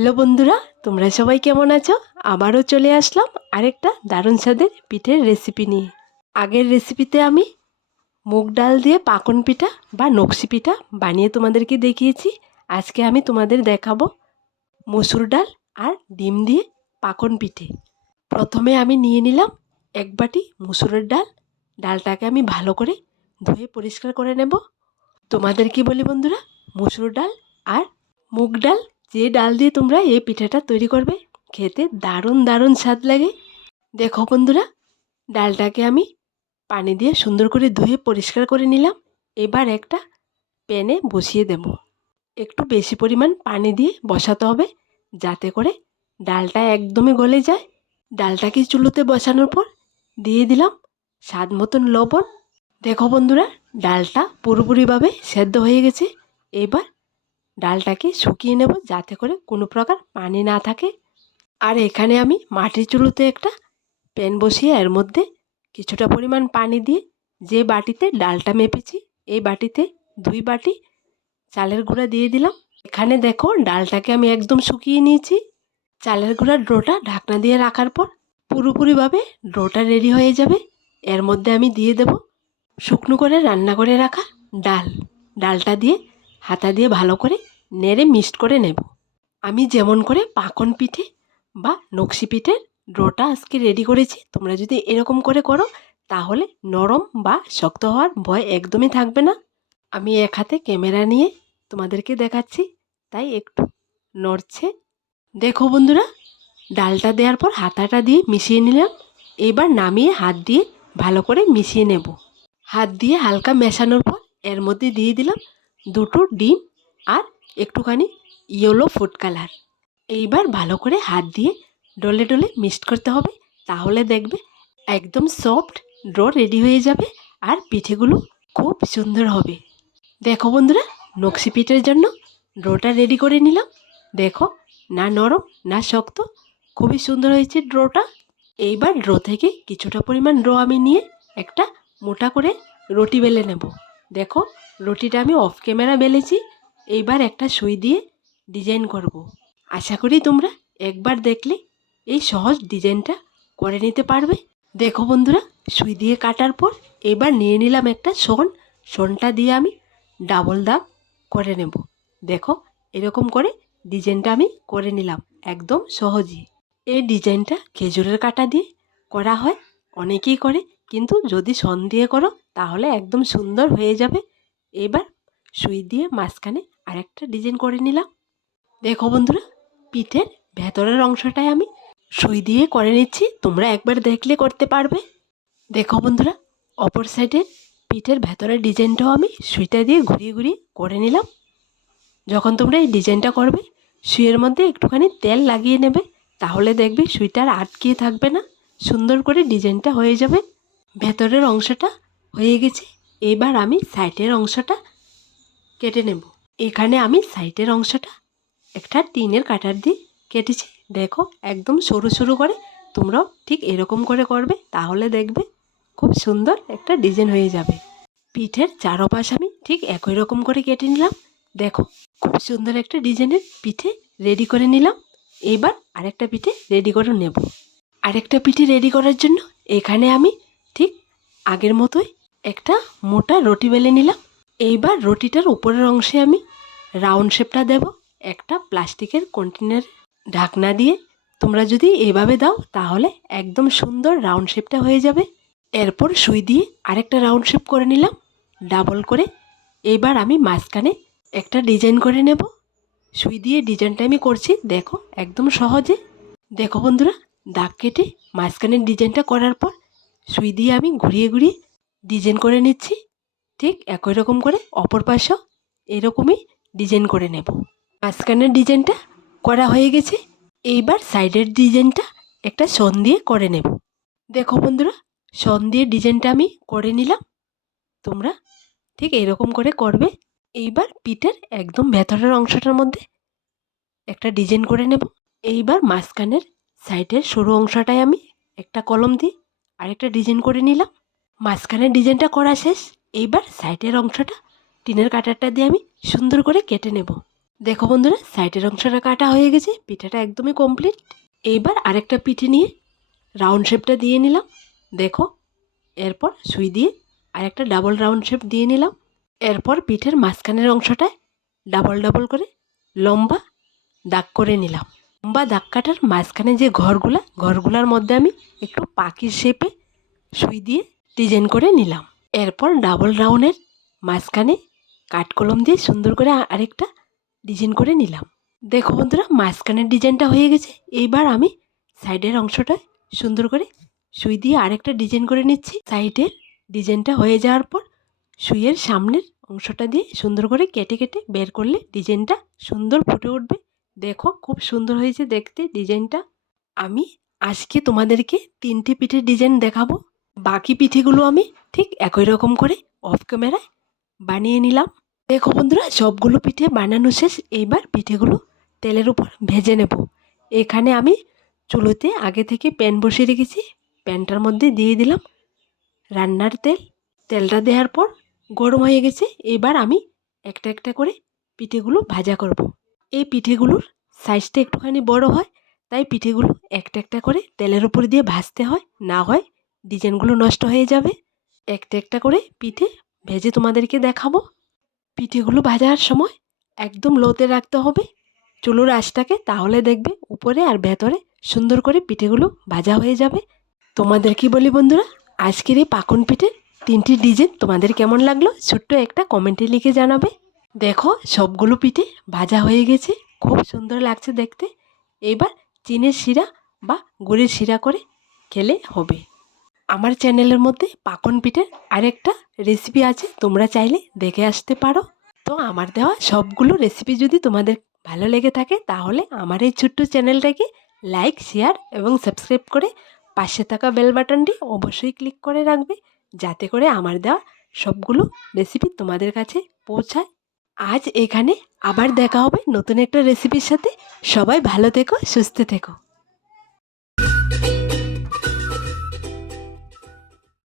Hello বন্ধুরা, তোমরা সবাই কেমন আছো? আবারও চলে আসলাম আরেকটা দারুণ স্বাদের পিঠের রেসিপি নিয়ে। আগের রেসিপিতে আমি মুগ ডাল দিয়ে পাকন পিঠা বা নকশি পিঠা বানিয়ে তোমাদেরকে দেখিয়েছি। আজকে আমি তোমাদের দেখাবো মসুর ডাল আর ডিম দিয়ে পাকন পিঠে। প্রথমে আমি নিয়ে নিলাম এক বাটি মুসুরের ডাল। ডালটাকে আমি ভালো করে ধুয়ে পরিষ্কার করে নেব। তোমাদের কি বলি বন্ধুরা, মুসুর ডাল আর মুগ ডাল যে ডাল দিয়ে তোমরা এই পিঠাটা তৈরি করবে, খেতে দারুণ দারুণ স্বাদ লাগে। দেখো বন্ধুরা, ডালটাকে আমি পানি দিয়ে সুন্দর করে ধুয়ে পরিষ্কার করে নিলাম। এবার একটা প্যানে বসিয়ে দেব। একটু বেশি পরিমাণ পানি দিয়ে বসাতে হবে, যাতে করে ডালটা একদমই গলে যায়। ডালটাকে চুলোতে বসানোর পর দিয়ে দিলাম স্বাদ মতন লবণ। দেখো বন্ধুরা, ডালটা পুরোপুরিভাবে সেদ্ধ হয়ে গেছে। এবার ডালটাকে শুকিয়ে নেব যাতে করে কোনো প্রকার পানি না থাকে। আর এখানে আমি মাটির চুলোতে একটা প্যান বসিয়ে এর মধ্যে কিছুটা পরিমাণ পানি দিয়ে যে বাটিতে ডালটা মেপেছি, এই বাটিতে দুই বাটি চালের গুঁড়া দিয়ে দিলাম। এখানে দেখো ডালটাকে আমি একদম শুকিয়ে নিয়েছি। চালের গুঁড়ার ডোটা ঢাকনা দিয়ে রাখার পর পুরোপুরিভাবে ডোটা রেডি হয়ে যাবে। এর মধ্যে আমি দিয়ে দেব শুকনো করে রান্না করে রাখা ডাল। ডালটা দিয়ে হাতা দিয়ে ভালো করে নেড়ে মিক্সড করে নেব। আমি যেমন করে পাকন পিঠে বা নকশি পিঠের ডোটা আজকে রেডি করেছি, তোমরা যদি এরকম করে করো, তাহলে নরম বা শক্ত হওয়ার ভয় একদমই থাকবে না। আমি এক হাতে ক্যামেরা নিয়ে তোমাদেরকে দেখাচ্ছি, তাই একটু নড়ছে। দেখো বন্ধুরা, ডালটা দেওয়ার পর হাতাটা দিয়ে মিশিয়ে নিলাম। এবার নামিয়ে হাত দিয়ে ভালো করে মিশিয়ে নেব। হাত দিয়ে হালকা মেশানোর পর এর মধ্যে দিয়ে দিলাম দুটো ডিম আর একটুখানি ইয়েলো ফুড কালার এইবার ভালো করে হাত দিয়ে ডলে ডলে মিক্সড করতে হবে, তাহলে দেখবে একদম সফট ড্র রেডি হয়ে যাবে আর পিঠেগুলো খুব সুন্দর হবে। দেখো বন্ধুরা, নকশি পিঠের জন্য ড্রোটা রেডি করে নিলাম। দেখো, না নরম, না শক্ত, খুবই সুন্দর হয়েছে ড্রোটা এইবার ড্রো থেকে কিছুটা পরিমাণ ড্রো আমি নিয়ে একটা মোটা করে রুটি বেলে নেব। দেখো, রুটিটা আমি অফ ক্যামেরা বেলেছি। এইবার একটা সুই দিয়ে ডিজাইন করব। আশা করি তোমরা একবার দেখলে এই সহজ ডিজাইনটা করে নিতে পারবে। দেখো বন্ধুরা, সুই দিয়ে কাটার পর এবার নিয়ে নিলাম একটা শোন শোনটা দিয়ে আমি ডাবল দাগ করে নেব। দেখো, এরকম করে ডিজাইনটা আমি করে নিলাম, একদম সহজই এই ডিজাইনটা খেজুরের কাটা দিয়ে করা হয়, অনেকেই করে, কিন্তু যদি সন দিয়ে করো তাহলে একদম সুন্দর হয়ে যাবে। এবার সুই দিয়ে মাঝখানে আরেকটা ডিজাইন করে নিলাম। দেখো বন্ধুরা, পিঠের ভেতরের অংশটাই আমি সুই দিয়ে করে নিচ্ছি, তোমরা একবার দেখলে করতে পারবে। দেখো বন্ধুরা, অপর সাইডের পিঠের ভেতরের ডিজাইনটাও আমি সুইটা দিয়ে ঘুরিয়ে ঘুরিয়ে করে নিলাম। যখন তোমরা এই ডিজাইনটা করবে, সুইয়ের মধ্যে একটুখানি তেল লাগিয়ে নেবে, তাহলে দেখবে সুইটার আটকিয়ে থাকবে না, সুন্দর করে ডিজাইনটা হয়ে যাবে। ভেতরের অংশটা হয়ে গেছে, এবার আমি সাইডের অংশটা কেটে নেব। এখানে আমি সাইডের অংশটা একটা টিনের কাটার দিয়ে কেটেছি। দেখো, একদম সরু সরু করে। তোমরাও ঠিক এরকম করে করবে, তাহলে দেখবে খুব সুন্দর একটা ডিজাইন হয়ে যাবে। পিঠের চারোপাশ আমি ঠিক একই রকম করে কেটে নিলাম। দেখো, খুব সুন্দর একটা ডিজাইনের পিঠে রেডি করে নিলাম। এবার আরেকটা পিঠে রেডি করে নেব। আরেকটা পিঠে রেডি করার জন্য এখানে আমি ঠিক আগের মতোই একটা মোটা রুটি বেলে নিলাম। এইবার রুটিটার উপরের অংশে আমি রাউন্ড শেপটা দেব একটা প্লাস্টিকের কন্টেনার ঢাকনা দিয়ে তোমরা যদি এভাবে দাও তাহলে একদম সুন্দর রাউন্ড শেপটা হয়ে যাবে। এরপর সুই দিয়ে আরেকটা রাউন্ড শেপ করে নিলাম, ডাবল করে। এবার আমি মাঝখানে একটা ডিজাইন করে নেব। সুই দিয়ে ডিজাইনটা আমি করছি, দেখো একদম সহজে। দেখো বন্ধুরা, দাগ কেটে মাঝখানের ডিজাইনটা করার পর সুই দিয়ে আমি ঘুরিয়ে ঘুরিয়ে ডিজাইন করে নিচ্ছি। ঠিক একই রকম করে অপর পাশেও এরকমই ডিজাইন করে নেব। মাঝখানের ডিজাইনটা করা হয়ে গেছে, এইবার সাইডের ডিজাইনটা একটা সন দিয়ে করে নেব। দেখো বন্ধুরা, সন দিয়ে ডিজাইনটা আমি করে নিলাম, তোমরা ঠিক এরকম করে করবে। এইবার পিঠের একদম ভেতরের অংশটার মধ্যে একটা ডিজাইন করে নেব। এইবার মাঝখানের সাইডের সরু অংশটায় আমি একটা কলম দিয়ে আরেকটা ডিজাইন করে নিলাম। মাঝখানের ডিজাইনটা করা শেষ এইবার সাইডের অংশটা টিনের কাটারটা দিয়ে আমি সুন্দর করে কেটে নেব। দেখো বন্ধুরা, সাইডের অংশটা কাটা হয়ে গেছে, পিঠাটা একদমই কমপ্লিট এইবার আরেকটা পিঠে নিয়ে রাউন্ড শেপটা দিয়ে নিলাম। দেখো, এরপর সুই দিয়ে আরেকটা ডাবল রাউন্ড শেপ দিয়ে নিলাম। এরপর পিঠের মাঝখানের অংশটায় ডাবল ডাবল করে লম্বা দাগ করে নিলাম। লম্বা দাগ কাটার মাঝখানে যে ঘরগুলা, ঘরগুলার মধ্যে আমি একটু পাখির শেপে সুই দিয়ে ডিজাইন করে নিলাম। এরপর ডাবল রাউন্ডের মাঝখানে কাঠকলম দিয়ে সুন্দর করে আরেকটা ডিজাইন করে নিলাম। দেখো বন্ধুরা, মাঝখানের ডিজাইনটা হয়ে গেছে। এইবার আমি সাইডের অংশটায় সুন্দর করে সুই দিয়ে আরেকটা ডিজাইন করে নিচ্ছি। সাইডের ডিজাইনটা হয়ে যাওয়ার পর সুইয়ের সামনের অংশটা দিয়ে সুন্দর করে কেটে কেটে বের করলে ডিজাইনটা সুন্দর ফুটে উঠবে। দেখো, খুব সুন্দর হয়েছে দেখতে ডিজাইনটা। আমি আজকে তোমাদেরকে তিনটে পিঠের ডিজাইন দেখাবো। বাকি পিঠেগুলো আমি ঠিক একই রকম করে অফ ক্যামেরায় বানিয়ে নিলাম। দেখো বন্ধুরা, সবগুলো পিঠে বানানো শেষ। এইবার পিঠেগুলো তেলের উপর ভেজে নেব। এখানে আমি চুলোতে আগে থেকে প্যান বসিয়ে রেখেছি। প্যানটার মধ্যে দিয়ে দিলাম রান্নার তেল। তেলটা দেওয়ার পর গরম হয়ে গেছে। এবার আমি একটা একটা করে পিঠেগুলো ভাজা করব। এই পিঠেগুলোর সাইজটা একটুখানি বড় হয়, তাই পিঠেগুলো একটা একটা করে তেলের উপর দিয়ে ভাজতে হয়। না হয় ডিজাইনগুলো নষ্ট হয়ে যাবে। একটা একটা করে পিঠে ভেজে তোমাদেরকে দেখাবো। পিঠেগুলো ভাজার সময় একদম লোতে রাখতে হবে। চুলোর আঁচটাকে তাহলে দেখবে উপরে আর ভেতরে সুন্দর করে পিঠেগুলো ভাজা হয়ে যাবে। তোমাদের কি বলি বন্ধুরা, আজকের এই পাকন পিঠে তিনটি ডিজাইন তোমাদের কেমন লাগল ছোট্ট একটা কমেন্টে লিখে জানাবে। দেখো, সবগুলো পিঠে ভাজা হয়ে গেছে, খুব সুন্দর লাগছে দেখতে। এবার চিনের শিরা বা গুড়ের শিরা করে খেলে হবে। আমার চ্যানেলের মধ্যে পাকন পিঠের আরেকটা রেসিপি আছে, তোমরা চাইলে দেখে আসতে পারো। তো আমার দেওয়া সবগুলো রেসিপি যদি তোমাদের ভালো লেগে থাকে, তাহলে আমার এই ছোট্ট চ্যানেলটাকে লাইক শেয়ার এবং সাবস্ক্রাইব করে পাশে থাকা বেল বাটনটি অবশ্যই ক্লিক করে রাখবে, যাতে করে আমার দেওয়া সবগুলো রেসিপি তোমাদের কাছে পৌঁছায়। আজ এখানে আবার দেখা হবে নতুন একটা রেসিপির সাথে। সবাই ভালো থেকো, সুস্থ থেকো।